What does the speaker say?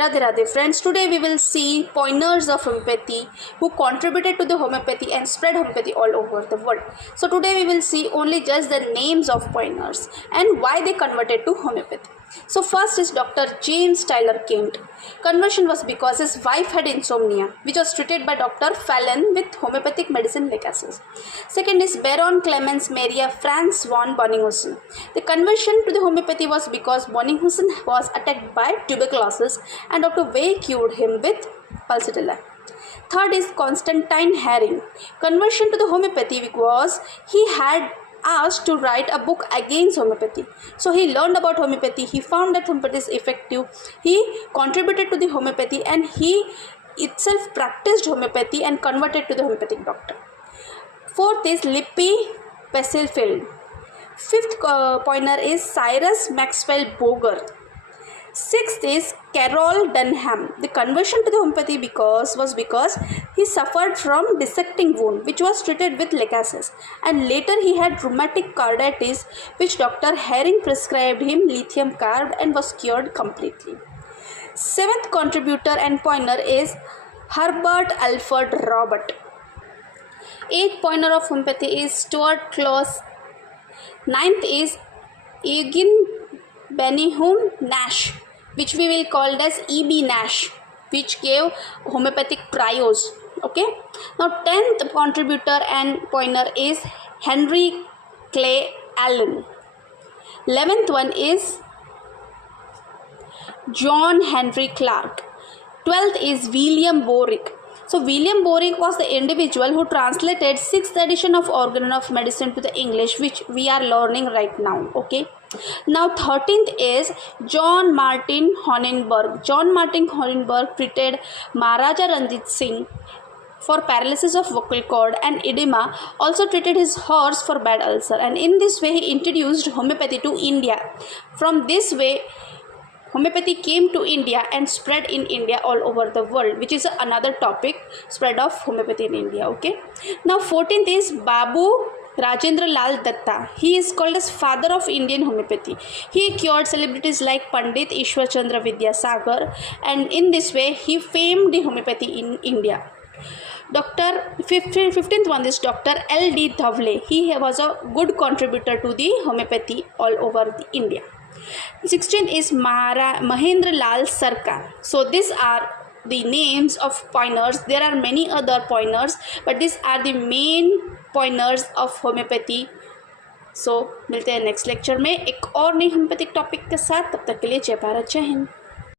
Radhe Radhe friends, today we will see pioneers of homeopathy who contributed to the homeopathy and spread homeopathy all over the world. So today we will see only just the names of pioneers and why they converted to homeopathy. So first is Dr. James Tyler Kent. Conversion was because his wife had insomnia, which was treated by Dr. Fallon with homeopathic medicine like acid. Second is Baron Clemens Maria Franz von Bonninghausen. The conversion to the homeopathy was because Bonninghausen was attacked by tuberculosis and Dr. Way cured him with pulsatilla. Third is Constantine Herring. Conversion to the homeopathy because he had asked to write a book against homeopathy. So he learned about homeopathy, he found that homeopathy is effective, he contributed to the homeopathy and he itself practiced homeopathy and converted to the homeopathic doctor. Fourth is Lippy Pesselfeld. Fifth pointer is Cyrus Maxwell Bogart. Sixth is Carol Dunham. The conversion to the homeopathy was because he suffered from dissecting wound which was treated with lacases, and later he had rheumatic carditis which Dr. Herring prescribed him lithium carb and was cured completely. Seventh contributor and pioneer is Herbert Alfred Robert. Eighth pioneer of homeopathy is Stuart Claus. Ninth is Eugen Benihum Nash, which we will call as E.B. Nash, which gave homeopathic trios. Okay. Now 10th contributor and pioneer is Henry Clay Allen. 11th one is John Henry Clark. 12th is William Borick. So William Borick was the individual who translated 6th edition of Organon of Medicine to the English, which we are learning right now. Okay. Now 13th is John Martin Honenberg. John Martin Honenberg treated Maharaja Ranjit Singh for paralysis of vocal cord and edema, also treated his horse for bad ulcer, and in this way he introduced homeopathy to India. From this way homeopathy came to India and spread in India all over the world, which is another topic, spread of homeopathy in India. Okay. Now 14th is Babu Rajendra Lal Datta. He is called as father of Indian homeopathy. He cured celebrities like Pandit Ishwar Chandra Vidyasagar, and in this way he famed the homeopathy in India. 15th one is Dr. L.D. Dhavle. He was a good contributor to the homeopathy all over India. 16th is Mahendra Lal Sarkar. So these are the names of pioneers. There are many other pioneers, but these are the main pioneers of homeopathy. So मिलते हैं next lecture में एक और नई homeopathic topic के साथ. तब तक के लिए जय भारत, जय हिंद.